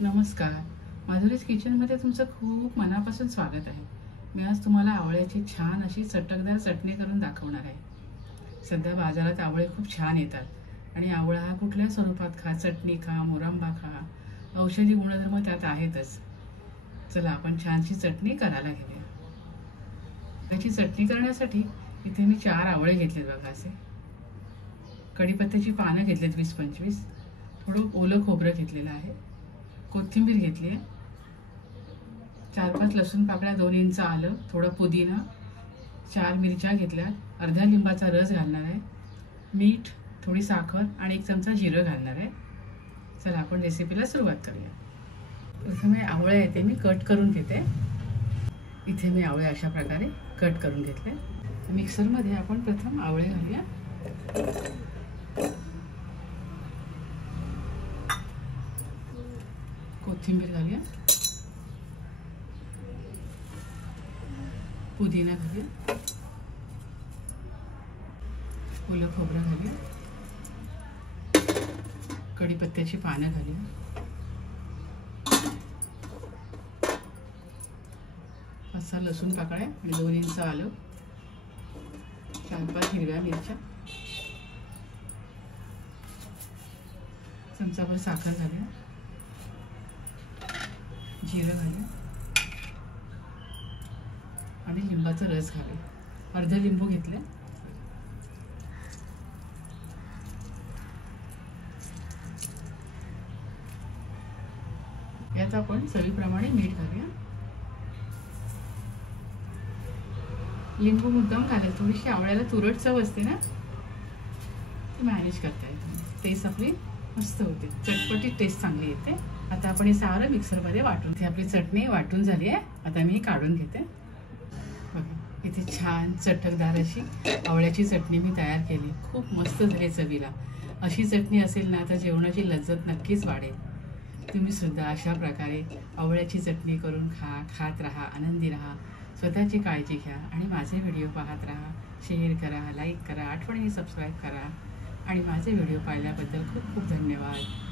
नमस्कार. माधुरीज किचनमध्ये तुमचं खूप मनापासून स्वागत आहे. मी आज तुम्हाला आवळ्याची छान अशी चटकदार चटणी करून दाखवणार आहे. सध्या बाजारात आवळे खूप छान येतात आणि आवळा हा कुठल्या स्वरूपात खा, चटणी खा, मुरंबा खा, औषधी गुणधर्म त्यात आहेतच. चला आपण छानशी चटणी करायला घेऊया. याची चटणी करण्यासाठी इथे मी 4 आवळे घेतलेत बघा असे. कढीपत्त्याची पानं घेतलीत 20-25. थोडं ओलं खोबरं घेतलेलं आहे. कोथिंबीर घेतली आहे. 4-5 लसूण पाकळ्या, 2 इंच आलं, थोडं पुदिना, 4 मिरच्या घेतल्या, अर्ध्या लिंबाचा रस घालणार आहे, मीठ, थोडी साखर आणि 1 चमचा जिरं घालणार आहे. चला आपण रेसिपीला सुरुवात करूया. प्रथम हे आवळे आहे ते मी कट करून घेते. इथे मी आवळे अशा प्रकारे कट करून घेतले. मिक्सरमध्ये आपण प्रथम आवळे घालूया. कोथिंबीर घालूया, पुदिना घालूया, ओलं खोबरं घालूया, कढीपत्त्याची पानं घालूया, 5-6 लसूण पाकळ्या आणि 2 इंच आलं, 4-5 हिरव्या मिरच्या, चमचाभर साखर घालूया, जिरं घालूया आणि लिंबाचा रस घालूया. अर्धा लिंबू घेतले. यात आपण चवीप्रमाणे मीठ घालूया. लिंबू मुद्दाम घालेल, थोडीशी आवळ्याला तुरट चव असते ना, ती मॅनेज करता येते. टेस्ट आपली मस्त होते, चटपटी टेस्ट चांगली येते. आता आपण हे सारं मिक्सरमध्ये वाटून, इथे आपली चटणी वाटून झाली आहे. आता मी काढून घेते. बघा इथे छान चटकदार अशी आवळ्याची चटणी मी तयार केली. खूप मस्त झाली चवीला. अशी चटणी असेल ना तर जेवणाची लज्जत नक्कीच वाढेल. तुम्ही सुद्धा अशा प्रकारे आवळ्याची चटणी करून खात राहा, आनंदी राहा, स्वतःची काळजी घ्या आणि माझे व्हिडिओ पाहत राहा. शेअर करा, लाईक करा, आठवणीने सबस्क्राईब करा आणि माझे व्हिडिओ पाहिल्याबद्दल खूप खूप धन्यवाद.